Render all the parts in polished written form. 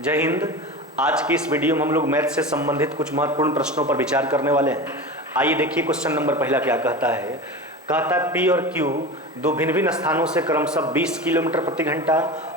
जय हिंद। आज की इस वीडियो में हम लोग मैथ से संबंधित कुछ महत्वपूर्ण प्रश्नों पर विचार करने वाले हैं। आइए देखिए क्वेश्चन नंबर पहला क्या कहता है। कहता है P और Q दो भिन्न भिन्न स्थानों से क्रमशः 20 किलोमीटर प्रति घंटा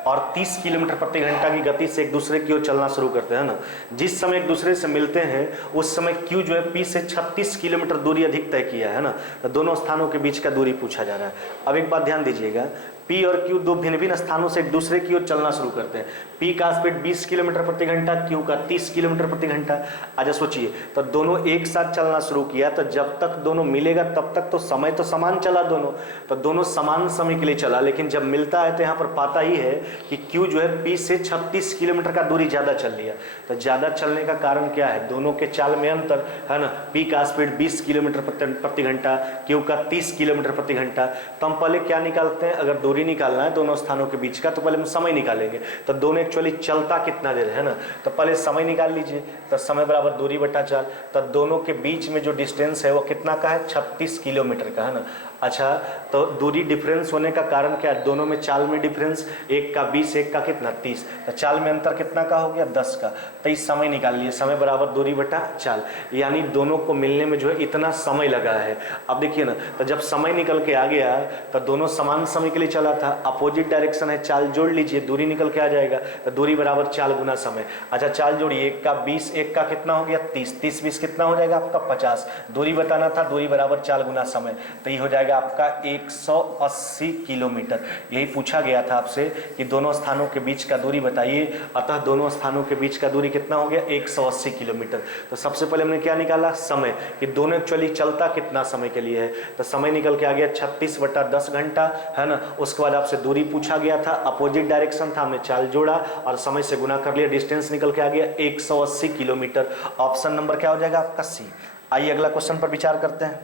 और 30 किलोमीटर प्रति घंटा की गति से एक दूसरे की ओर चलना शुरू करते हैं ना। जिस समय एक दूसरे से मिलते हैं उस समय Q जो है P से 36 किलोमीटर दूरी अधिक तय किया है ना। तो दोनों स्थानों के बीच का दूरी पूछा जा रहा है। अब एक बात ध्यान दीजिएगा, P और Q दो भिन्न भिन्न स्थानों से एक दूसरे की ओर चलना शुरू करते हैं। P का स्पीड 20 किलोमीटर प्रति घंटा, Q का 30 किलोमीटर प्रति घंटा। अच्छा सोचिए, तो दोनों एक साथ चलना शुरू किया तो जब तक दोनों मिलेगा तब तक तो समय तो समान चला दोनों, तो दोनों समान समय के लिए चला। लेकिन जब मिलता है तो यहाँ पर पाता ही है कि Q जो है P से 36 किलोमीटर का दूरी ज़्यादा चल लिया। तो ज़्यादा चलने का कारण क्या है? दोनों के चाल में अंतर है ना। P का स्पीड 20 किलोमीटर प्रति घंटा, Q का 30 किलोमीटर प्रति घंटा। तो हम पहले क्या निकालते हैं? अगर दूरी निकालना है दोनों स्थानों के बीच का तो पहले हम समय निकालेंगे। तो दोनों एक्चुअली चलता कितना देर है ना, तो पहले समय निकाल लीजिए। तो समय बराबर दूरी बटा चाल। तो दोनों के बीच में जो डिस्टेंस है वो कितना का है? 36 किलोमीटर का है ना। अच्छा, तो दूरी डिफरेंस होने का कारण क्या है? दोनों में चाल में डिफरेंस, एक का 20 एक का कितना 30, तो चाल में अंतर कितना का हो गया? 10 का। तो इस समय निकाल लिए, समय बराबर दूरी बटा चाल, यानी दोनों को मिलने में जो है इतना समय लगा है। अब देखिए ना, तो जब समय निकल के आ गया तो दोनों समान समय के लिए चला था, अपोजिट डायरेक्शन है, चाल जोड़ लीजिए, दूरी निकल के आ जाएगा। तो दूरी बराबर चाल गुना समय। अच्छा चाल जोड़िए, एक का 20 एक का कितना हो गया? 30, 30 20 कितना हो जाएगा आपका? 50। दूरी बताना था, दूरी बराबर चाल गुना समय, तो ये हो जाएगा आपका 180 किलोमीटर। यही पूछा गया था आपसे कि दोनों स्थानों के बीच का दूरी बताइए। अतः दोनों स्थानों के बीच का दूरी कितना हो गया? 180 किलोमीटर। तो सबसे पहले हमने क्या निकाला? समय, कि दोनों एक्चुअली चलता कितना समय के लिए है। तो समय निकल के आ गया 36/10 घंटा है ना। उसके बाद आपसे दूरी पूछा गया था, अपोजिट डायरेक्शन था, हमने चाल जोड़ा और समय से गुना कर लिया, डिस्टेंस निकल के आ गया 180 किलोमीटर। ऑप्शन नंबर क्या हो जाएगा आपका? सी। आइए अगला क्वेश्चन पर विचार करते हैं।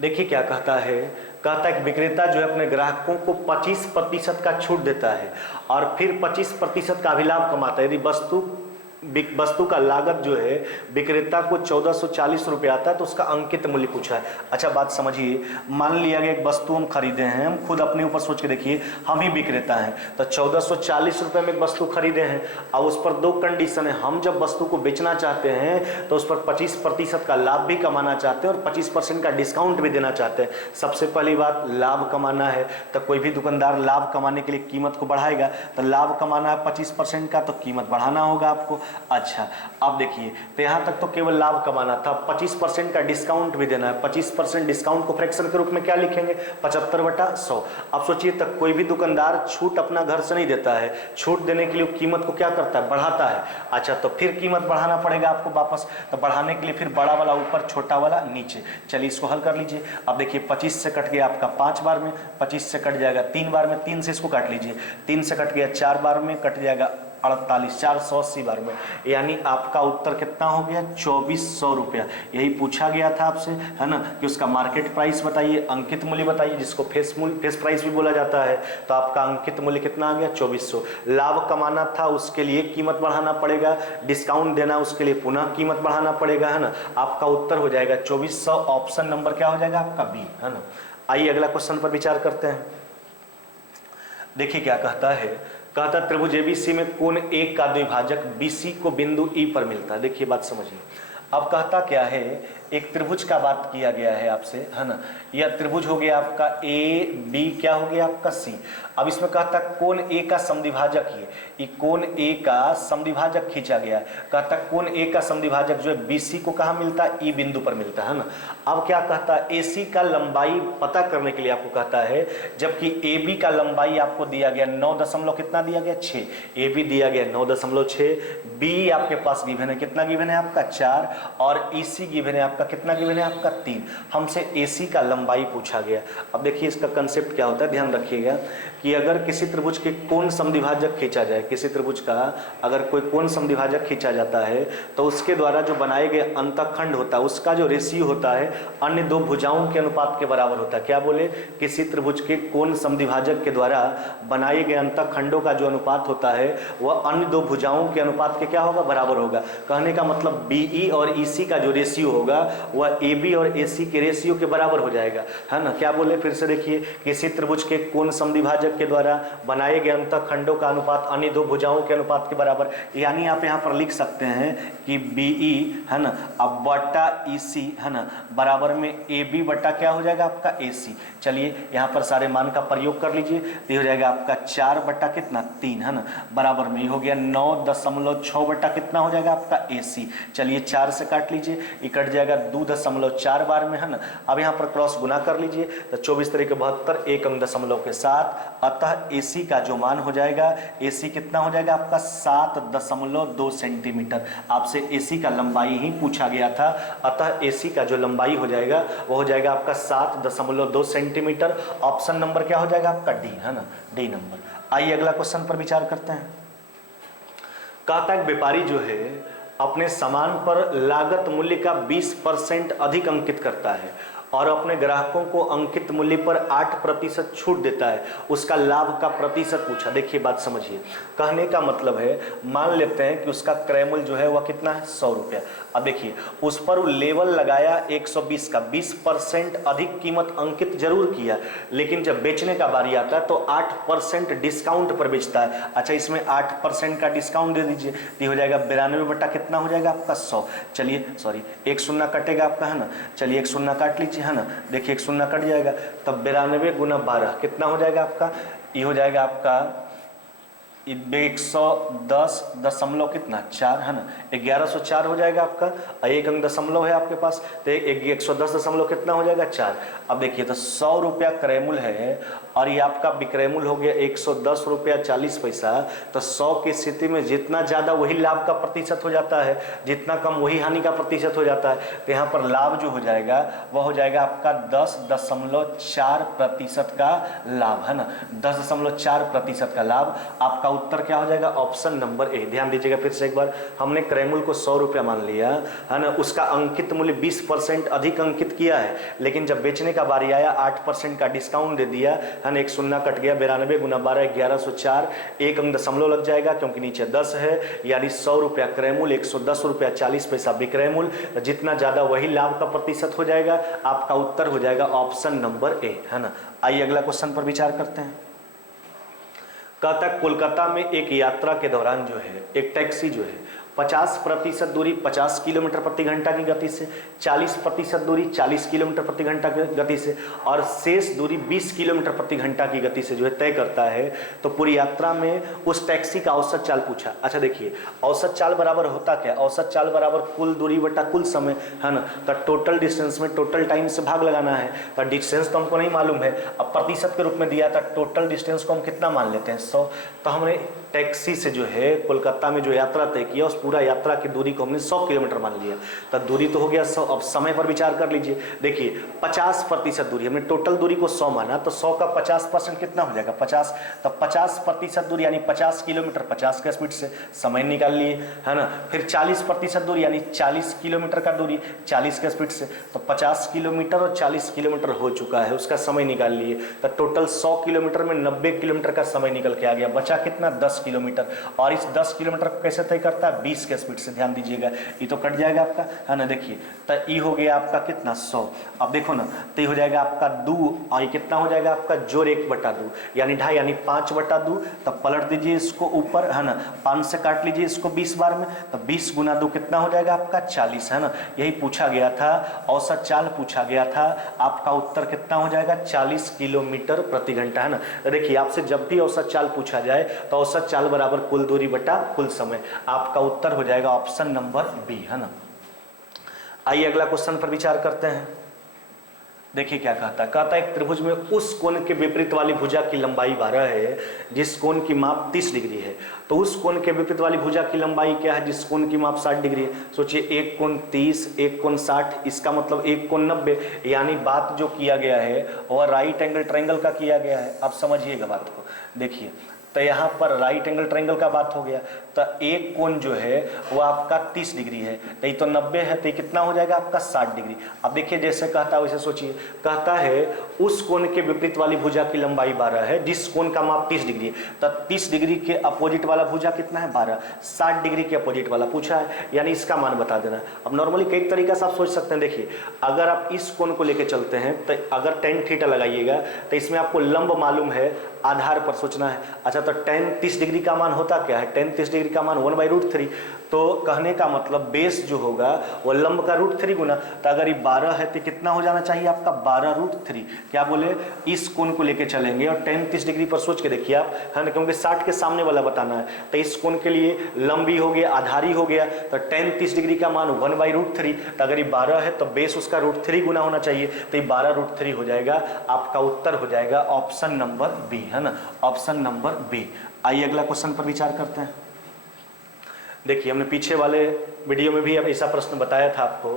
देखिए क्या कहता है। कहता है कि विक्रेता जो है अपने ग्राहकों को 25% का छूट देता है और फिर 25% का अभिलाभ कमाता है। यदि वस्तु का लागत जो है विक्रेता को 1440 रुपये आता है तो उसका अंकित मूल्य पूछा है। अच्छा बात समझिए, मान लिया गया एक वस्तु हम खरीदे हैं, हम खुद अपने ऊपर सोच के देखिए, हम ही विक्रेता हैं, तो 1440 रुपये में एक वस्तु खरीदे हैं। अब उस पर दो कंडीशन है, हम जब वस्तु को बेचना चाहते हैं तो उस पर 25% का लाभ भी कमाना चाहते हैं और 25% का डिस्काउंट भी देना चाहते हैं। सबसे पहली बात, लाभ कमाना है तो कोई भी दुकानदार लाभ कमाने के लिए कीमत को बढ़ाएगा। तो लाभ कमाना है 25% का, तो कीमत बढ़ाना होगा आपको। अच्छा अब देखिए, तो यहां तक तो केवल लाभ कमाना था, 25% का डिस्काउंट भी देना है। 25% डिस्काउंट को फ्रैक्शन के रूप में क्या लिखेंगे? 75/100। अब सोचिए, तक कोई भी दुकानदार छूट अपना घर से नहीं देता है, छूट देने के लिए कीमत को क्या करता है? बढ़ाता है। अच्छा तो फिर कीमत बढ़ाना पड़ेगा आपको वापस, तो बढ़ाने के लिए फिर बड़ा वाला ऊपर, छोटा वाला नीचे। चलिए इसको हल कर लीजिए। अब देखिए 25 से कट गया आपका 5 बार में, 25 से कट जाएगा 3 बार में, 3 से इसको काट लीजिए, 3 से कट गया 4 बार में, कट जाएगा 48, 480 बार में, यानी आपका उत्तर कितना हो गया? 2400 रुपया। यही पूछा गया था आपसे है ना, कि उसका मार्केट प्राइस बताइए, अंकित मूल्य बताइए, जिसको फेस प्राइस भी बोला जाता है। तो आपका अंकित मूल्य कितना आ गया? 2400। लाभ कमाना था, उसके लिए कीमत बढ़ाना पड़ेगा, डिस्काउंट देना उसके लिए पुनः कीमत बढ़ाना पड़ेगा है ना। आपका उत्तर हो जाएगा 2400। ऑप्शन नंबर क्या हो जाएगा आपका? बी है ना। आइए अगला क्वेश्चन पर विचार करते हैं। देखिए क्या कहता है। कहता त्रिभुज एबीसी में कोण ए का द्विभाजक बीसी को बिंदु ई पर मिलता है। देखिए बात समझिए। अब कहता क्या है, एक त्रिभुज का बात किया गया है आपसे है ना। यह त्रिभुज हो गया आपका ए, बी क्या हो गया आपका? सी। अब इसमें कहता कोण ए का समद्विभाजक, ये कोण ए का समद्विभाजक खींचा गया। कहता कोण ए का समद्विभाजक जो है बीसी को कहाँ मिलता है? ई बिंदु पर मिलता है ना। अब क्या कहता है, एसी का लंबाई पता करने के लिए आपको कहता है, जबकि ए बी का लंबाई आपको दिया गया 9 कितना दिया गया? 6। ए बी दिया गया 9.6, बी आपके पास गिवन है, कितना गिवन है आपका? 4, और ई सी गिवन है आपका, कितना गिवन है आपका? 3। हमसे एसी का लंबाई पूछा गया। अब देखिए इसका कंसेप्ट क्या होता है, ध्यान रखिएगा कि अगर किसी त्रिभुज के कोण समद्विभाजक खींचा जाए, किसी त्रिभुज का अगर कोई कोण समद्विभाजक खींचा जाता है तो उसके द्वारा जो बनाए गए अंतःखंड होता है उसका जो रेशियो होता है अन्य दो भुजाओं के अनुपात के बराबर होता है। क्या बोले? किसी त्रिभुज के कोण समद्विभाजक के द्वारा बनाए गए अंतःखंडों का जो अनुपात होता है वह अन्य दो भुजाओं के अनुपात के क्या होगा? बराबर होगा। कहने का मतलब बीई और ईसी का जो रेशियो होगा वह ए बी और ए सी के रेशियो के बराबर हो जाएगा, है ना। क्या बोले फिर से देखिए, किसी त्रिभुज के कोण समद्विभाजक के द्वारा बनाए गए अंतःखंडों का अनुपात अन्य दो भुजाओं के अनुपात के बराबर, यानी आप यहाँ पर लिख सकते हैं कि बी ई, है ना, अब बटा ई सी, है ना, बराबर में ए बी बटा क्या हो जाएगा आपका ए सी। चलिए यहाँ पर सारे मान का प्रयोग कर लीजिए, तो ये हो जाएगा आपका 4 बटा कितना 3, है ना, बराबर में ये हो गया 9.6 बटा कितना हो जाएगा आपका ए सी। चलिए 4 से काट लीजिए, ये कट जाएगा 2.4 बार में, है ना। अब यहाँ पर क्रॉस गुना कर लीजिए, तो 24 3 72, एक अंक दशमलव के साथ, अतः ए सी का जो मान हो जाएगा, ए सी कितना हो जाएगा आपका 7.2 सेंटीमीटर। आपसे ए सी का लंबाई ही पूछा गया था, अतः ए सी का जो लंबाई हो जाएगा वो हो जाएगा आपका 7.2 सेंटीमीटर। ऑप्शन नंबर क्या हो जाएगा आपका डी, है ना, डी नंबर। आइए अगला क्वेश्चन पर विचार करते हैं। कहता है व्यापारी जो है अपने सामान पर लागत मूल्य का 20% अधिक अंकित करता है और अपने ग्राहकों को अंकित मूल्य पर 8% छूट देता है, उसका लाभ का प्रतिशत पूछा। देखिए बात समझिए, कहने का मतलब है, मान लेते हैं कि उसका क्रय मूल्य जो है वह कितना है 100 रुपया। अब देखिए उस पर वो लेवल लगाया 120 का, 20% अधिक कीमत अंकित जरूर किया, लेकिन जब बेचने का बारी आता है तो 8% डिस्काउंट पर बेचता है। अच्छा इसमें 8% का डिस्काउंट दे दीजिए, तो हो जाएगा 92 बटा कितना हो जाएगा आपका 100। चलिए सॉरी, एक शून्य कटेगा आपका, है ना। चलिए एक शून्य काट लीजिए, है ना, देखिए एक शून्य कट जाएगा, तब 92 गुना 12 कितना हो जाएगा आपका, ये हो जाएगा आपका 110 कितना 4, है ना, 1104 हो जाएगा आपका। एक अंक दशमलव है आपके पास, तो 110 कितना हो जाएगा 4। अब देखिए तो 100 रुपया क्रय मूल्य है और ये आपका विक्रय मूल्य हो गया 110 रुपया 40 पैसा। तो 100 की स्थिति में जितना ज़्यादा वही लाभ का प्रतिशत हो जाता है, जितना कम वही हानि का प्रतिशत हो जाता है। तो यहाँ पर लाभ जो हो जाएगा वह हो जाएगा आपका 10.4% का लाभ, है ना, 10.4% का लाभ। आपका उत्तर क्या हो जाएगा, ऑप्शन नंबर ए। ध्यान दीजिएगा फिर से एक बार, हमने क्रय मूल्य को 100 रुपया मान लिया, है ना, उसका अंकित मूल्य 20% अधिक अंकित किया है, लेकिन जब बेचने का बारी आया 8% का डिस्काउंट दे दिया, है ना, एक शून्य कट गया, 92 गुना 12 1104, एक अंक दशमलव लग जाएगा क्योंकि नीचे 10 है, यानी 100 रुपया क्रय मूल्य, 110 रुपया 40 पैसा विक्रय मूल्य, जितना ज्यादा वही लाभ का प्रतिशत हो जाएगा। आपका उत्तर हो जाएगा ऑप्शन नंबर ए, है ना। आइए अगला क्वेश्चन पर विचार करते हैं। कहता है कोलकाता में एक यात्रा के दौरान जो है एक टैक्सी जो है 50% दूरी 50 किलोमीटर प्रति घंटा की गति से, 40% दूरी 40 किलोमीटर प्रति घंटा की गति से और शेष दूरी 20 किलोमीटर प्रति घंटा की गति से जो है तय करता है। तो पूरी यात्रा में उस टैक्सी का औसत चाल पूछा। अच्छा देखिए औसत चाल बराबर होता क्या, औसत चाल बराबर कुल दूरी बटा कुल समय, है ना। तो टोटल डिस्टेंस में टोटल टाइम से भाग लगाना है, तो डिस्टेंस तो हमको नहीं मालूम है, अब प्रतिशत के रूप में दिया था, टोटल डिस्टेंस को हम कितना मान लेते हैं 100। तो हमने टैक्सी से जो है कोलकाता में जो यात्रा तय किया उस पूरा यात्रा की दूरी को हमने 100 किलोमीटर मान लिया। तब दूरी तो हो गया 100। अब समय पर विचार कर लीजिए, देखिए 50% दूरी, हमने टोटल दूरी को 100 माना, तो 100 का 50% कितना हो जाएगा 50। तब 50% दूरी यानी 50 किलोमीटर 50 के स्पीड से समय निकाल लिए, है ना। फिर 40% दूरी यानी 40 किलोमीटर का दूरी 40 के स्पीड से, तो 50 किलोमीटर और 40 किलोमीटर हो चुका है, उसका समय निकाल लिए। तो टोटल 100 किलोमीटर में 90 किलोमीटर का समय निकल के आ गया, बचा कितना 10 किलोमीटर। और इस 10 किलोमीटर को कैसे तय करता है 20 के स्पीड से। ध्यान दीजिएगा ये तो कट जाएगा आपका, है ना। देखिए तो ये हो गया आपका कितना 100। अब देखो ना, तो ये हो जाएगा आपका 2 और ये कितना हो जाएगा आपका जोड़ 1/2 यानी 2.5 यानी 5/2। तब पलट दीजिए इसको ऊपर, है ना, 5 से काट लीजिए इसको 20 बार में, तो 20 गुना 2 कितना हो जाएगा आपका 40, है ना। यही पूछा गया था, औसत चाल पूछा गया था। आपका उत्तर कितना हो जाएगा 40 किलोमीटर प्रति घंटा, है ना। देखिए आपसे जब भी औसत चाल पूछा जाए तो औसत चाल बराबर कुल दूरी बटा कुल समय। आपका उत्तर हो जाएगा ऑप्शन नंबर बी, है ना। आइए अगला क्वेश्चन पर विचार करते हैं। देखिए क्या कहता है, कहता है एक त्रिभुज में उस कोण के विपरीत वाली भुजा की लंबाई 12 है जिस कोण की माप 30 डिग्री है। तो उस कोण के विपरीत वाली भुजा की लंबाई क्या है जिस कोण की माप 60 डिग्री है। सोचिए एक कोण 30 एक कोण 60, इसका मतलब एक कोण 90, यानी बात जो किया गया है वह राइट एंगल ट्रायंगल का किया गया है। अब समझिएगा बात को, देखिए तो यहाँ पर राइट एंगल ट्रायंगल का बात हो गया। तो एक कोण जो है वो आपका 30 डिग्री है, तो ये तो 90 है, तो ये कितना हो जाएगा आपका 60 डिग्री। अब देखिए जैसे कहता है वैसे सोचिए, कहता है उस कोण के विपरीत वाली भुजा की लंबाई 12 है जिस कोण का माप 30 डिग्री है। तो 30 डिग्री के अपोजिट वाला भुजा कितना है 12, 60 डिग्री के अपोजिट वाला पूछा है, यानी इसका मान बता देना है। अब नॉर्मली कई तरीका से आप सोच सकते हैं। देखिए अगर आप इस कोण को लेकर चलते हैं तो अगर tan थीटा लगाइएगा तो इसमें आपको लंब मालूम है, आधार पर सोचना है। अच्छा तो tan 30 डिग्री का मान होता क्या है, tan 30 डिग्री का मान 1/√3। तो कहने का मतलब बेस जो होगा वो लंब का √3 गुना, तो अगर ये 12 है तो कितना हो जाना चाहिए आपका 12√3। क्या बोले, इस कोण को लेके चलेंगे और tan 30 डिग्री पर सोच के देखिए आप, है ना, क्योंकि 60 के सामने वाला बताना है। तो इस कोण के लिए लंबी हो गया, आधारी हो गया, तो tan 30 डिग्री का मान 1/√3। तो अगर ये 12 है तो बेस उसका √3 गुना होना चाहिए, तो ये 12√3 हो जाएगा। आपका उत्तर हो जाएगा ऑप्शन नंबर बी, है ना, ऑप्शन नंबर बी। आइए अगला क्वेश्चन पर विचार करते हैं। देखिए हमने पीछे वाले वीडियो में भी अब ऐसा प्रश्न बताया था आपको।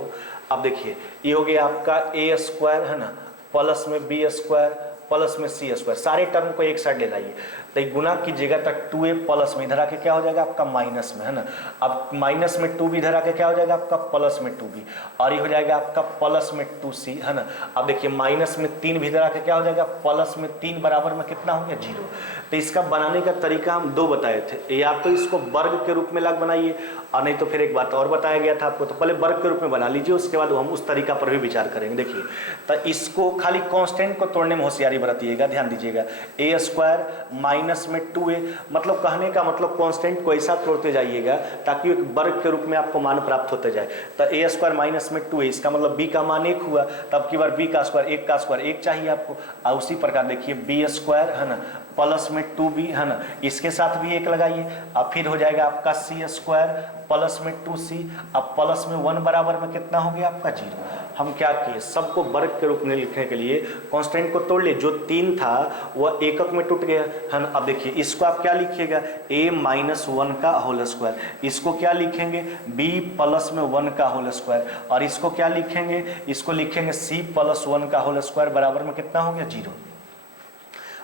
अब देखिए ये हो गया आपका a², है ना, प्लस में b² प्लस में c², सारे टर्म को एक साइड ले लाइए, तो गुना कीजिएगा तो 2a प्लस में इधर आके क्या हो जाएगा आपका माइनस में, है ना। अब माइनस में 2b इधर आके क्या हो जाएगा आपका प्लस में 2b, और ये हो जाएगा आपका प्लस में 2c, है ना। अब देखिए माइनस में 3 भी इधर आके क्या हो जाएगा प्लस में 3 बराबर में कितना हो गया 0। तो इसका बनाने का तरीका हम 2 बताए थे, या तो इसको वर्ग के रूप में लग बनाइए, और नहीं तो फिर एक बात और बताया गया था आपको, तो पहले वर्ग के रूप में बना लीजिए, उसके बाद हम उस तरीका पर भी विचार करेंगे। देखिए तो इसको खाली कांस्टेंट को तोड़ने में होशियारी बरतिएगा, ध्यान दीजिएगा। a² माइनस में 2a, मतलब कहने का मतलब कांस्टेंट को ऐसा तोड़ते जाइएगा ताकि एक वर्ग के रूप में आपको मान प्राप्त होते जाए। तो a² माइनस में 2a, इसका मतलब b का मान 1 हुआ, तब की बार b का स्क्वायर 1 का स्क्वायर 1 चाहिए आपको। और उसी प्रकार देखिए b², है ना, प्लस में 2b, है ना, इसके साथ भी 1 लगाइए, अब फिर हो जाएगा आपका c² प्लस में 2c, अब प्लस में 1 बराबर में कितना हो गया आपका 0। हम क्या किए, सबको वर्ग के रूप में लिखने के लिए कांस्टेंट को तोड़ लिए, जो 3 था वह एकक में टूट गया, है ना। अब देखिए इसको आप क्या लिखिएगा a-1 का होल स्क्वायर, इसको क्या लिखेंगे b प्लस में 1 का होल स्क्वायर, और इसको क्या लिखेंगे, इसको लिखेंगे c प्लस 1 का होल स्क्वायर बराबर में कितना हो गया 0।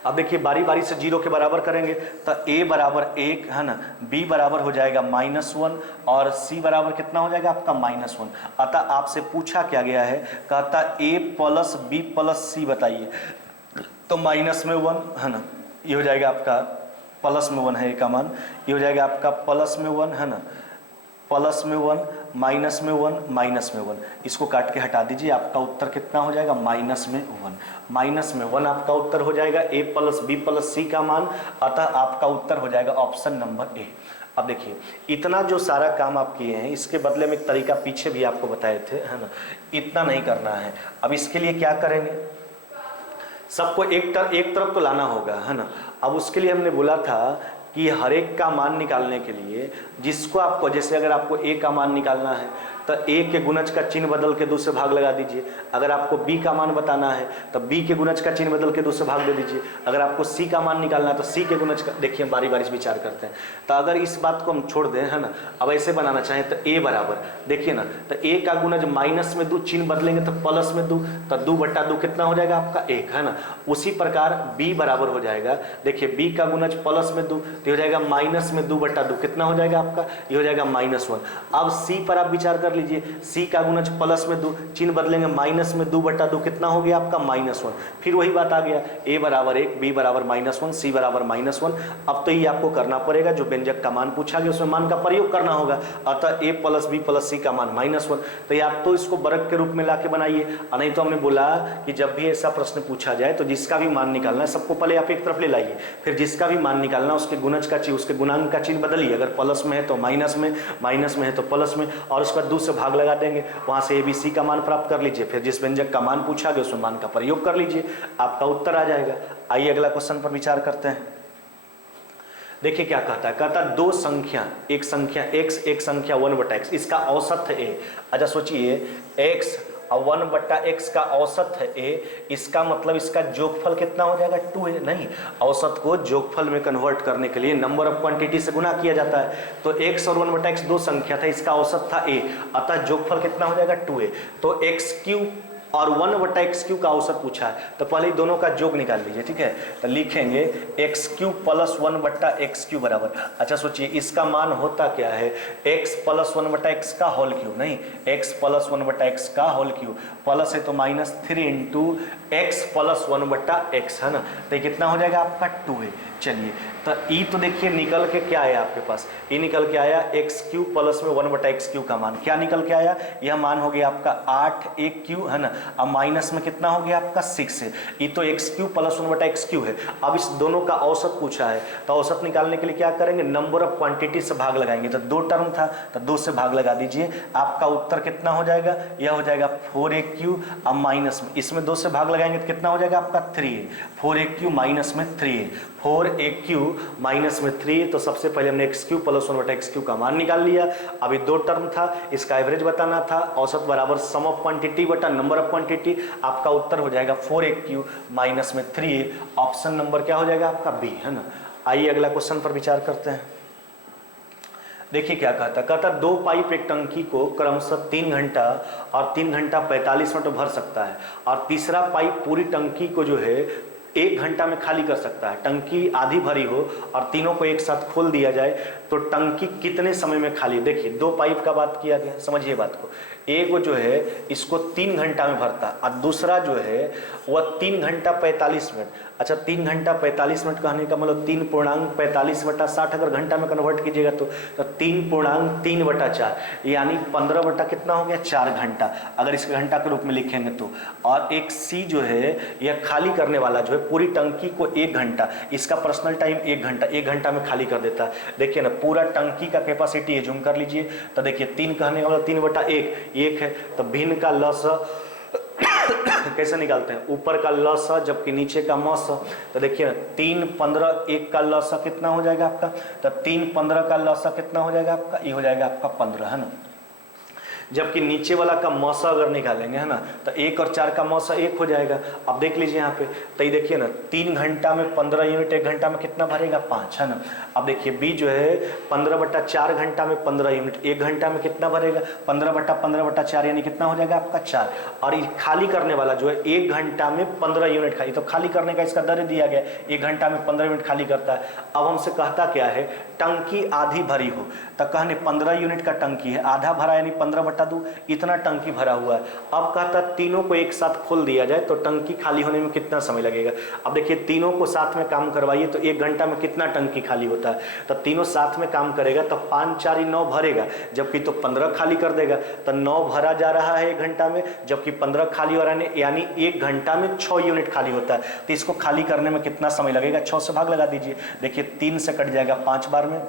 अब देखिए बारी बारी से 0 के बराबर करेंगे, तो a बराबर 1, है ना, b बराबर हो जाएगा -1, और c बराबर कितना हो जाएगा आपका -1। अतः आपसे पूछा क्या गया है, कहता a plus b plus c बताइए, तो माइनस में 1, है ना, ये हो जाएगा आपका प्लस में 1 है a का मान, ये हो जाएगा आपका प्लस में 1, है ना, प्लस में 1 माइनस में 1 माइनस में 1, इसको काट के हटा दीजिए, आपका उत्तर कितना हो जाएगा माइनस में 1। माइनस में 1 आपका उत्तर हो जाएगा a plus b plus c का मान, अतः आपका उत्तर हो जाएगा ऑप्शन नंबर ए। अब देखिए इतना जो सारा काम आप किए हैं, इसके बदले में एक तरीका पीछे भी आपको बताए थे, है ना, इतना नहीं करना है। अब इसके लिए क्या करेंगे, सबको एक तरफ तो लाना होगा, है ना। अब उसके लिए हमने बोला था कि हर एक का मान निकालने के लिए जिसको आपको, जैसे अगर आपको a का मान निकालना है तो a के गुणज का चिन्ह बदल के 2 से भाग लगा दीजिए। अगर आपको b का मान बताना है तो b के गुणज का चिन्ह बदल के 2 से भाग दे दीजिए। अगर आपको c का मान निकालना है तो c के गुणज का, देखिए हम बारी बारी से विचार करते हैं। तो अगर इस बात को हम छोड़ दें, है ना, अब ऐसे बनाना चाहें तो a बराबर, देखिए ना, तो a का गुणज माइनस में 2, चिन्ह बदलेंगे तो प्लस में 2, तो 2/2 कितना हो जाएगा आपका 1, है ना। उसी प्रकार b बराबर हो जाएगा, देखिए b का गुणज प्लस में 2, तो हो जाएगा माइनस में 2/2, कितना हो जाएगा आपका, ये हो जाएगा -1। अब c पर आप विचार कर लीजिए, c का गुणज प्लस में 2, चिन्ह बदलेंगे माइनस में 2/2, कितना हो गया आपका -1। फिर वही बात आ गया, a बराबर 1, b बराबर -1, c बराबर -1। अब तो ये आपको करना पड़ेगा, जो व्यंजक का मान पूछा गया उसमें मान का प्रयोग करना होगा, अतः a plus b plus c का मान -1। तो ये आप तो इसको वर्ग के रूप में ला के बनाइए, नहीं तो हमने बोला कि जब भी ऐसा प्रश्न पूछा जाए तो जिसका भी मान निकालना है सबको पहले आप एक तरफ ले लाइए, फिर जिसका भी मान निकालना उसके गुणज का चिन्ह, उसके गुणांक का चिन्ह बदलिए, अगर प्लस में है तो माइनस में, माइनस में है तो प्लस में, और उसका 2 से भाग लगा देंगे, वहां से ABC का मान प्राप्त कर लीजिए, फिर जिस व्यंजक का मान पूछा गया उसमें मान का प्रयोग कर लीजिए, आपका उत्तर आ जाएगा। आइए अगला क्वेश्चन पर विचार करते हैं। देखिए क्या कहता है, कहता है 2 संख्या, एक संख्या x, एक संख्या 1/x, इसका औसत है a। अच्छा सोचिए x और 1/x का औसत है a, इसका मतलब इसका जोगफल कितना हो जाएगा 2 है। नहीं, औसत को जोगफल में कन्वर्ट करने के लिए नंबर ऑफ क्वांटिटी से गुना किया जाता है। तो x और 1/x 2 संख्या था, इसका औसत था a, अतः जोगफल कितना हो जाएगा 2a। तो x³ और 1/x³ का औसत पूछा है, तो पहले ही दोनों का योग निकाल लीजिए, ठीक है। तो लिखेंगे x³ प्लस 1/x³ बराबर, अच्छा सोचिए इसका मान होता क्या है, x प्लस 1/x का होल क्यूब, नहीं x प्लस 1/x का होल क्यूब, प्लस है तो -3 इंटू x प्लस 1/x है ना, तो ये कितना हो जाएगा आपका 2 है। चलिए तो ई तो देखिए निकल के क्या आया आपके पास, ई निकल के आया x³ प्लस में 1/x³ का मान क्या निकल के आया, यह मान हो गया आपका 8a³ है ना, अब माइनस में कितना हो गया आपका 6 है, ई तो x³ प्लस 1/x³ है। अब इस दोनों का औसत पूछा है, तो औसत निकालने के लिए क्या करेंगे, नंबर ऑफ क्वांटिटी से भाग लगाएंगे, तो 2 टर्म था तो 2 से भाग लगा दीजिए, आपका उत्तर कितना हो जाएगा, यह हो जाएगा 4a³, अब माइनस में इसमें 2 से भाग लगाएंगे तो कितना हो जाएगा आपका 3 है, 4a³ माइनस में 3 है, 4a³ माइनस में 3, तो सबसे पहले हमने x³ प्लस 1/x³ का मान निकाल लिया। अभी 2 टर्म था, इसका एवरेज बताना था, औसत बराबर सम ऑफ क्वांटिटी बटा नंबर ऑफ क्वांटिटी, आपका उत्तर हो जाएगा 4a³ माइनस में 3, ऑप्शन नंबर क्या हो जाएगा आपका बी है ना। आइए अगला क्वेश्चन पर विचार करते हैं। देखिए क्या कहता 2 पाइप एक टंकी को क्रमशः 3 घंटा और 3 घंटा 45 मिनट भर सकता है, और तीसरा पाइप पूरी टंकी को जो है 1 घंटा में खाली कर सकता है। टंकी आधी भरी हो और तीनों को एक साथ खोल दिया जाए तो टंकी कितने समय में खाली, देखिए 2 पाइप का बात किया गया, समझिए बात को, एक जो है इसको 3 घंटा में भरता और दूसरा जो है वह 3 घंटा 45 मिनट। अच्छा 3 घंटा 45 मिनट कहने का मतलब 3.45/60 अगर घंटा में कन्वर्ट कीजिएगा तो 3.3/4 यानी 15 बटा कितना हो गया 4 घंटा, अगर इसके घंटा के रूप में लिखेंगे तो। और एक सी जो है यह खाली करने वाला जो है पूरी टंकी को 1 घंटा, इसका पर्सनल टाइम 1 घंटा, 1 घंटा में खाली कर देता है। देखिए ना पूरा टंकी का कैपेसिटी है, जूम कर लीजिए तो देखिए 3 कहने का मतलब 3/1 1 है, तो भिन्न का लस कैसे निकालते हैं, ऊपर का लस जबकि नीचे का मस, तो देखिए ना 3 15 1 का लस कितना हो जाएगा आपका, तो 3 15 का लस कितना हो जाएगा आपका, ये हो जाएगा आपका 15 है ना, जबकि नीचे वाला का मौसा अगर निकालेंगे है ना तो 1 और 4 का मौसा 1 हो जाएगा। अब देख लीजिए यहाँ पे, तो ये देखिए ना 3 घंटा में 15 यूनिट 1 घंटा में कितना भरेगा 5 है ना। अब देखिए बी जो है 15/4 घंटा में 15 यूनिट 1 घंटा में कितना भरेगा 15/15/4 यानी कितना हो जाएगा आपका 4। और ये खाली करने वाला जो है 1 घंटा में 15 यूनिट खाली, तो खाली करने का इसका दर दिया गया 1 घंटा में 15 यूनिट खाली करता है। अब हमसे कहता क्या है, टंकी आधी भरी हो, तो कहने 15 यूनिट का टंकी है, आधा भरा यानी 15/2 इतना टंकी भरा हुआ है। अब कहता तीनों को एक साथ खोल दिया जाए तो टंकी खाली होने में कितना समय लगेगा। अब देखिए तीनों को साथ में काम करवाइए तो 1 घंटा में कितना टंकी खाली होता है, तो तीनों साथ में काम करेगा तो 5 4 9 भरेगा, जबकि तो 15 खाली कर देगा, तो 9 भरा जा रहा है 1 घंटा में, जबकि 15 खाली हो रहा है, यानी 1 घंटा में 6 यूनिट खाली होता है। तो इसको खाली करने में कितना समय लगेगा, 6 से भाग लगा दीजिए, देखिए 3 से कट जाएगा 5 बार में,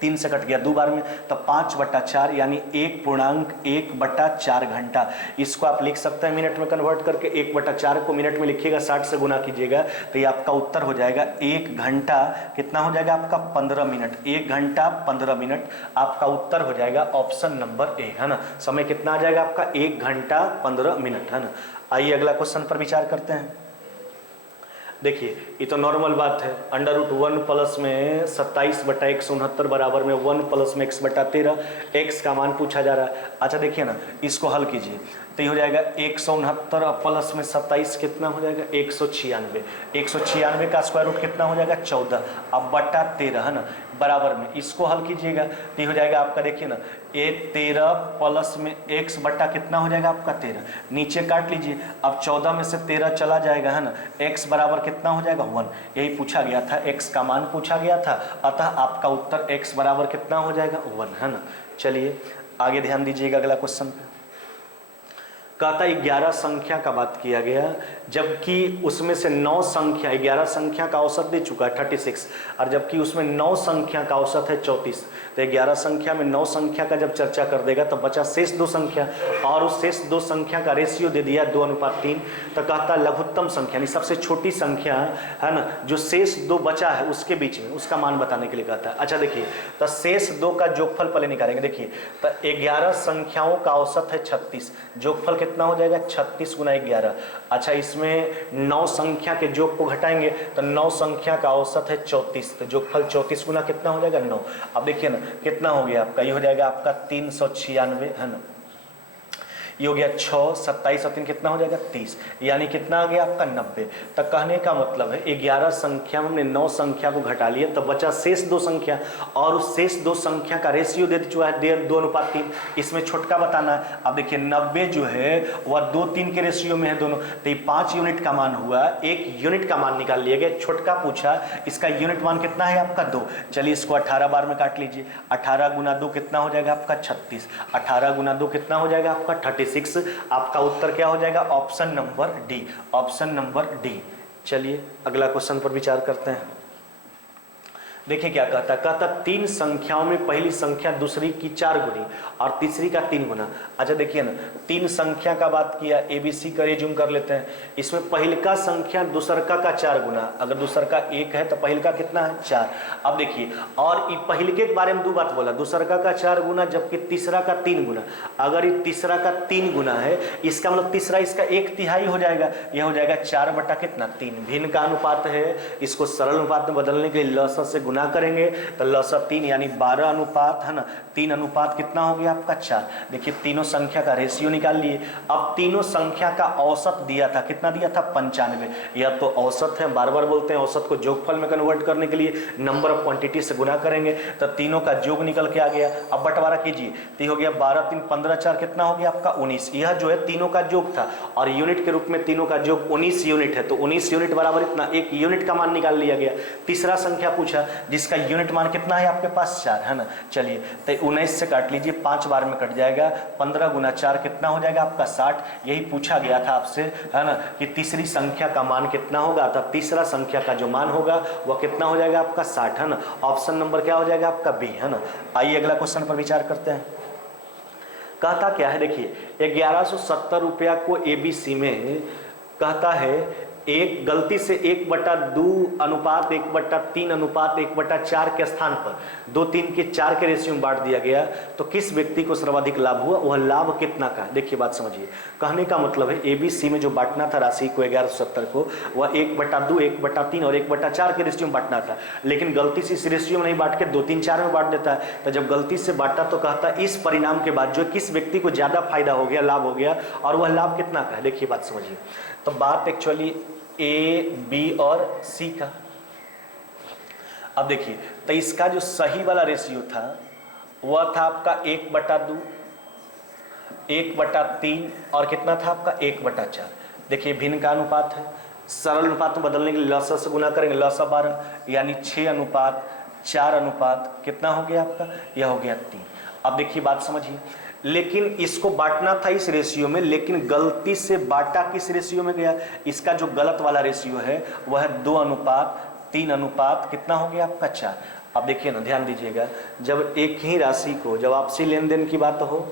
3 से कट गया 2 बार में, तो 5/4 यानी 1.1/4 घंटा। इसको आप लिख सकते हैं मिनट में कन्वर्ट करके, 1/4 को मिनट में लिखिएगा 60 से गुना कीजिएगा तो ये आपका उत्तर हो जाएगा 1 घंटा कितना हो जाएगा आपका 15 मिनट, 1 घंटा 15 मिनट आपका उत्तर हो जाएगा ऑप्शन नंबर ए है ना। समय कितना आ जाएगा आपका 1 घंटा 15 मिनट है ना। आइए अगला क्वेश्चन पर विचार करते हैं। देखिए ये तो नॉर्मल बात है, √1 प्लस में 27/169 बराबर में 1 प्लस में x/13 x का मान पूछा जा रहा है। अच्छा देखिए ना इसको हल कीजिए तो ये हो जाएगा 169 प्लस में 27 कितना हो जाएगा 196, 196 का स्क्वायर रूट कितना हो जाएगा 14, अब बटा 13 है ना, बराबर में इसको हल कीजिएगा तो ये हो जाएगा आपका, देखिए ना 13 प्लस में x बटा कितना हो जाएगा आपका 13, नीचे काट लीजिए, अब 14 में से 13 चला जाएगा है ना, x बराबर कितना हो जाएगा 1, यही पूछा गया था, x का मान पूछा गया था, अतः आपका उत्तर x बराबर कितना हो जाएगा 1 है ना। चलिए आगे ध्यान दीजिएगा अगला क्वेश्चन पे। कहता 11 संख्या का बात किया गया, जबकि उसमें से 9 संख्या, 11 संख्या का औसत दे चुका है 36, और जबकि उसमें 9 संख्या का औसत है 34, तो 11 संख्या में 9 संख्या का जब चर्चा कर देगा तो बचा शेष 2 संख्या, और उस शेष 2 संख्या का रेशियो दे दिया 2:3, तो कहता लघुत्तम संख्या यानी सबसे छोटी संख्या है ना, जो शेष 2 बचा है उसके बीच में उसका मान बताने के लिए कहता है। अच्छा देखिए तो शेष 2 का जोगफल पहले निकालेंगे, देखिए तो 11 संख्याओं का औसत है 36, जोगफल कितना हो जाएगा 36 गुना 11। अच्छा इसमें 9 संख्या के योग को घटाएंगे तो 9 संख्या का औसत है 34, तो जोगफल 34 गुना कितना हो जाएगा 9। अब देखिए ना कितना हो गया आपका, ये हो जाएगा आपका 396 है ना। ये हो गया 6, 27 और 3 कितना हो जाएगा 30, यानी कितना आ गया आपका 90। तो कहने का मतलब है 11 संख्या में हमने 9 संख्या को घटा लिया, तो बचा शेष 2 संख्या, और उस शेष 2 संख्या का रेशियो दे चुका है 2:3। इसमें छोटका बताना है। अब देखिए 90 जो है वह 2:3 के रेशियो में है दोनों, तो ये 5 यूनिट का मान हुआ, 1 यूनिट का मान निकाल लिया गया। छोटका पूछा इसका यूनिट मान कितना है आपका 2। चलिए इसको 18 बार में काट लीजिए। 18 गुना 2 कितना हो जाएगा आपका 36, 18 गुना 2 कितना हो जाएगा आपका 36। आपका उत्तर क्या हो जाएगा? Option number D, option number D. चलिए अगला क्वेश्चन पर विचार करते हैं। देखिए क्या कहता है, कहता 3 संख्याओं में पहली संख्या दूसरी की 4 गुनी और तीसरी का 3 गुना। अच्छा देखिए ना, 3 संख्या का बात किया, ABC का रिज्यूम कर लेते हैं। इसमें पहिलका संख्या दूसरका का 4 गुना, अगर दूसरका 1 है तो पहिलका कितना है 4। अब देखिए, और ये पहिलके के बारे में 2 बात बोला, दूसरका का 4 गुना जबकि तीसरा का 3 गुना। अगर ये तीसरा का 3 गुना है, इसका मतलब तीसरा इसका 1/3 हो जाएगा, यह हो जाएगा 4 बटा कितना 3। भिन्न का अनुपात है, इसको सरल अनुपात में बदलने के लिए लसा से गुना करेंगे तो लसा 3 यानी 12 अनुपात है ना, 3 अनुपात कितना हो गया आपका 4। देखिए तीनों संख्या का रेशियो निकाल लिए। अब तीनों संख्या का औसत दिया था, कितना दिया था 95। यह तो औसत है, बार बार बोलते हैं औसत को जोगफल में कन्वर्ट करने के लिए नंबर ऑफ क्वांटिटी से गुना करेंगे तो तीनों का जोग निकल के आ गया। अब बंटवारा कीजिए तो हो गया 12 3 15 4 कितना हो गया आपका 19। यह जो है तीनों का जोग था और यूनिट के रूप में तीनों का जोग 19 यूनिट है, तो 19 यूनिट बराबर इतना, 1 यूनिट का मान निकाल लिया गया। तीसरा संख्या पूछा जिसका यूनिट मान कितना है आपके पास 4 है ना। चलिए तो 19 से काट लीजिए, 5 बार में कट जाएगा, 15 गुना 4 कितना हो जाएगा आपका 60। यही पूछा गया था आपसे है ना कि तीसरी संख्या का मान कितना होगा, तब तीसरा संख्या का जो मान होगा वह कितना हो जाएगा आपका 60 है ना। ऑप्शन नंबर क्या हो जाएगा आपका बी है ना। आइए अगला क्वेश्चन पर विचार करते हैं। कहता क्या है, देखिए 1170 रुपया को ABC में कहता है एक गलती से 1/2 अनुपात 1/3 अनुपात 1/4 के स्थान पर 2 3 के 4 के रेशियो में बांट दिया गया, तो किस व्यक्ति को सर्वाधिक लाभ हुआ, वह लाभ कितना का है। देखिए बात समझिए, कहने का मतलब है ABC में जो बांटना था राशि को 1170 को, वह 1/2 1/3 और 1/4 के रेशियो में बांटना था, लेकिन गलती से इस रेशियो में नहीं बांट के 2 3 4 में बांट देता है। तो जब गलती से बांटा तो कहता इस परिणाम के बाद जो किस व्यक्ति को ज्यादा फायदा हो गया, लाभ हो गया, और वह लाभ कितना का है। देखिए बात समझिए, तो बात एक्चुअली A, B और C का। अब देखिए तो इसका जो सही वाला रेशियो था वह था आपका 1/2 1/3 और कितना था आपका 1/4। देखिए भिन्न का अनुपात है, सरल अनुपात में बदलने के लिए लसा से गुना करेंगे, लसा 12 यानी 6 अनुपात 4 अनुपात कितना हो गया आपका, यह हो गया 3। अब देखिए बात समझिए, लेकिन इसको बांटना था इस रेशियो में, लेकिन गलती से बांटा किस रेशियो में गया, इसका जो गलत वाला रेशियो है वह है 2:3 अनुपात कितना हो गया आपका 4। अब देखिए ना, ध्यान दीजिएगा, जब एक ही राशि को जब आपसी लेन देन की बात हो,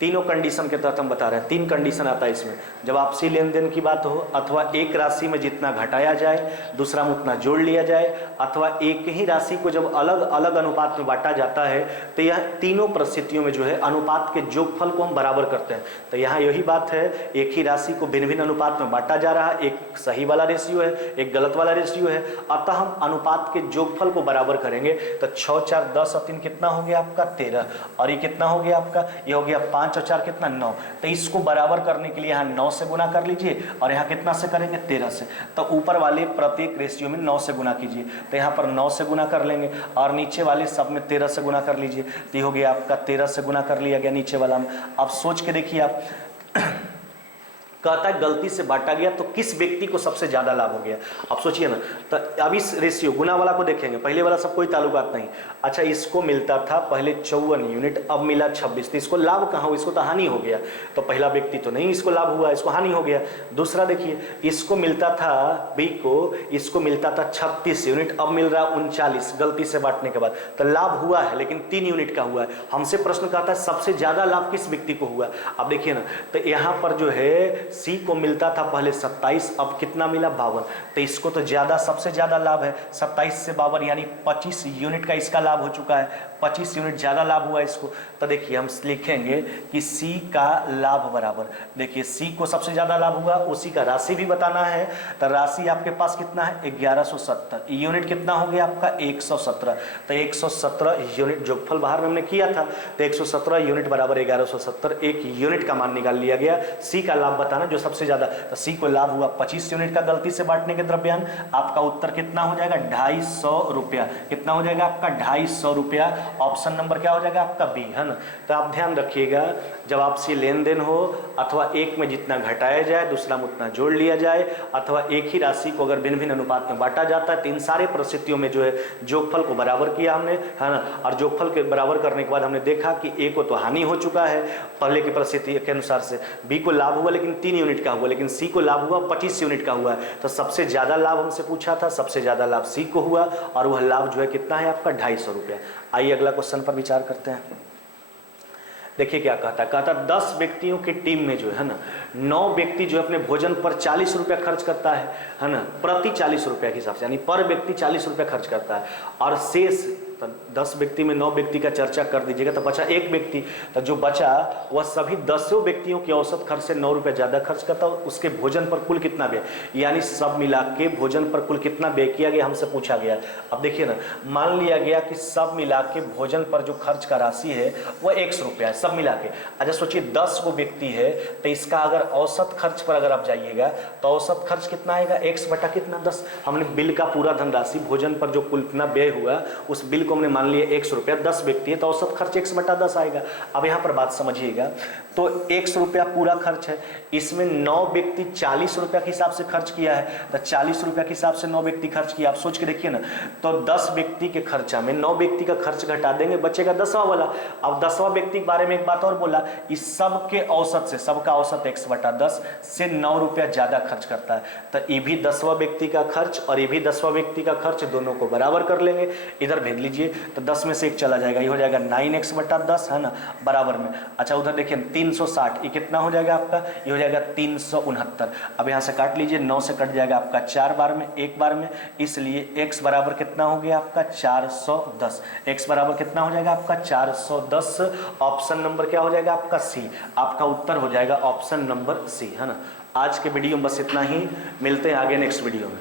तीनों कंडीशन के तहत हम बता रहे हैं, 3 कंडीशन आता है इसमें। जब आपसी लेन देन की बात हो, अथवा एक राशि में जितना घटाया जाए दूसरा में उतना जोड़ लिया जाए, अथवा एक ही राशि को जब अलग अलग अनुपात में बांटा जाता है, तो यह तीनों परिस्थितियों में जो है अनुपात के जोगफल को हम बराबर करते हैं। तो यहाँ यही बात है, एक ही राशि को भिन्न भिन्न अनुपात में बांटा जा रहा है, एक सही वाला रेशियो है एक गलत वाला रेशियो है, अतः हम अनुपात के जोगफल को बराबर करेंगे। तो 6 4 10 और 3 कितना हो गया आपका 13, और ये कितना हो गया आपका, ये हो गया 5 और 4 कितना 9। तो इसको बराबर करने के लिए यहाँ 9 से गुना कर लीजिए और यहाँ कितना से करेंगे 13 से। तो ऊपर वाले प्रत्येक रेशियो में 9 से गुना कीजिए, तो यहाँ पर 9 से गुना कर लेंगे और नीचे वाले सब में 13 से गुना कर लीजिए। तो ये हो गया आपका 13 से गुना कर लिया गया नीचे वाला में। अब सोच के देखिए आप कहता है गलती से बांटा गया तो किस व्यक्ति को सबसे ज्यादा लाभ हो गया। अब सोचिए ना, तो अब इस रेशियो गुना वाला को देखेंगे, पहले वाला सब कोई ताल्लुकात नहीं। अच्छा इसको मिलता था पहले 54 यूनिट, अब मिला 26, तो इसको लाभ कहाँ हो, इसको तो हानि हो गया। तो पहला व्यक्ति तो नहीं इसको लाभ हुआ, इसको हानि हो गया। दूसरा देखिए, इसको मिलता था बी को, इसको मिलता था 36 यूनिट, अब मिल रहा 39 गलती से बांटने के बाद, तो लाभ हुआ है लेकिन 3 यूनिट का हुआ है। हमसे प्रश्न कहता है सबसे ज्यादा लाभ किस व्यक्ति को हुआ। अब देखिए ना, तो यहाँ पर जो है सी को मिलता था पहले 27, अब कितना मिला 52। तो इसको तो ज़्यादा, सबसे ज़्यादा लाभ है 27 से 52, यानी 25 यूनिट का इसका लाभ हो चुका है, 25 यूनिट ज़्यादा लाभ हुआ इसको। तो देखिए हम लिखेंगे कि सी का लाभ बराबर, देखिए सी को सबसे ज़्यादा लाभ हुआ, उसी का राशि भी बताना है। तो राशि आपके पास कितना है 1170, यूनिट कितना हो गया आपका 117। तो 117 यूनिट जोगफल बाहर में हमने किया था, तो 117 यूनिट बराबर 1170, एक यूनिट का मान निकाल लिया गया। सी का लाभ बताना जो सबसे ज़्यादा, तो सी को लाभ हुआ 25 यूनिट का गलती से बांटने के द्रव्यांक। आपका उत्तर कितना हो जाएगा 250 रुपया, कितना हो जाएगा आपका 250 रुपया। ऑप्शन नंबर क्या हो जाएगा आपका बी, है ना। तो आप ध्यान रखिएगा, जब आपसे लेन देन हो अथवा एक में जितना घटाया जाए दूसरा में उतना जोड़ लिया जाए, अथवा एक ही राशि को अगर भिन्न भिन्न अनुपात में बांटा जाता है, तो इन सारे परिस्थितियों में जो है जोगफल को बराबर किया हमने, है ना। और जोगफल के बराबर करने के बाद हमने देखा कि ए को तो हानि हो चुका है पहले की परिस्थिति के अनुसार से, बी को लाभ हुआ लेकिन 3 यूनिट का हुआ, लेकिन सी को लाभ हुआ 25 यूनिट का हुआ है। तो सबसे ज़्यादा लाभ हमसे पूछा था, सबसे ज़्यादा लाभ सी को हुआ, और वह लाभ जो है कितना है आपका 250 रुपया। आइए अगला क्वेश्चन पर विचार करते हैं। देखिए क्या कहता 10 व्यक्तियों की टीम में जो है ना 9 व्यक्ति जो अपने भोजन पर 40 रुपया खर्च करता है ना, प्रति 40 रुपया के हिसाब से, यानी पर व्यक्ति 40 रुपया खर्च करता है, और शेष 10 व्यक्ति में 9 व्यक्ति का चर्चा कर दीजिएगा तो बचा एक व्यक्ति। तो जो बचा वह सभी 10 व्यक्तियों के औसत खर्च से 9 रुपये ज़्यादा खर्च करता है, उसके भोजन पर कुल कितना व्यय, यानी सब मिला के भोजन पर कुल कितना व्यय किया गया हमसे पूछा गया। अब देखिए ना, मान लिया गया कि सब मिला के भोजन पर जो खर्च का राशि है वह 100 रुपया है सब मिला के। अच्छा सोचिए 10 को व्यक्ति है, तो इसका अगर औसत खर्च पर अगर आप जाइएगा तो औसत खर्च कितना आएगा 100 बटा कितना 10। हमने बिल का पूरा धनराशि भोजन पर जो कुल कितना व्यय हुआ उस बिल को हमने मान लिया 100 रुपया, 10 व्यक्ति है तो औसत खर्च 100 बटा 10 आएगा। अब यहाँ पर बात समझिएगा, तो 100 रुपया पूरा खर्च है, इसमें 9 व्यक्ति 40 रुपया के हिसाब से खर्च किया है, तो 40 रुपया के हिसाब से 9 व्यक्ति खर्च किया। आप सोच के देखिए ना, तो 10 व्यक्ति के खर्चा में 9 व्यक्ति का खर्च घटा देंगे, बचेगा 10वां वाला। अब 10वां व्यक्ति के बारे में एक बात और बोला, इस सब के औसत से, सबका औसत 100 बटा 10 से 9 रुपया ज्यादा खर्च करता है, तो ये भी 10वां व्यक्ति का खर्च और ये भी 10वां व्यक्ति का खर्च, दोनों को बराबर कर लेंगे। इधर भेज लीजिए, तो 10 में से एक चला जाएगा, ये हो जाएगा 9x बटा 10, है ना, बराबर में। अच्छा उधर देखिए 360, ये कितना हो जाएगा आपका, ये हो जाएगा 369। अब यहाँ से काट लीजिए, 9 से कट जाएगा आपका 4 बार में, 1 बार में, इसलिए x बराबर कितना हो गया आपका 410। x बराबर कितना हो जाएगा आपका 410। ऑप्शन नंबर क्या हो जाएगा आपका सी, आपका उत्तर हो जाएगा ऑप्शन नंबर सी, है ना। आज के वीडियो में बस इतना ही, मिलते हैं आगे नेक्स्ट वीडियो में।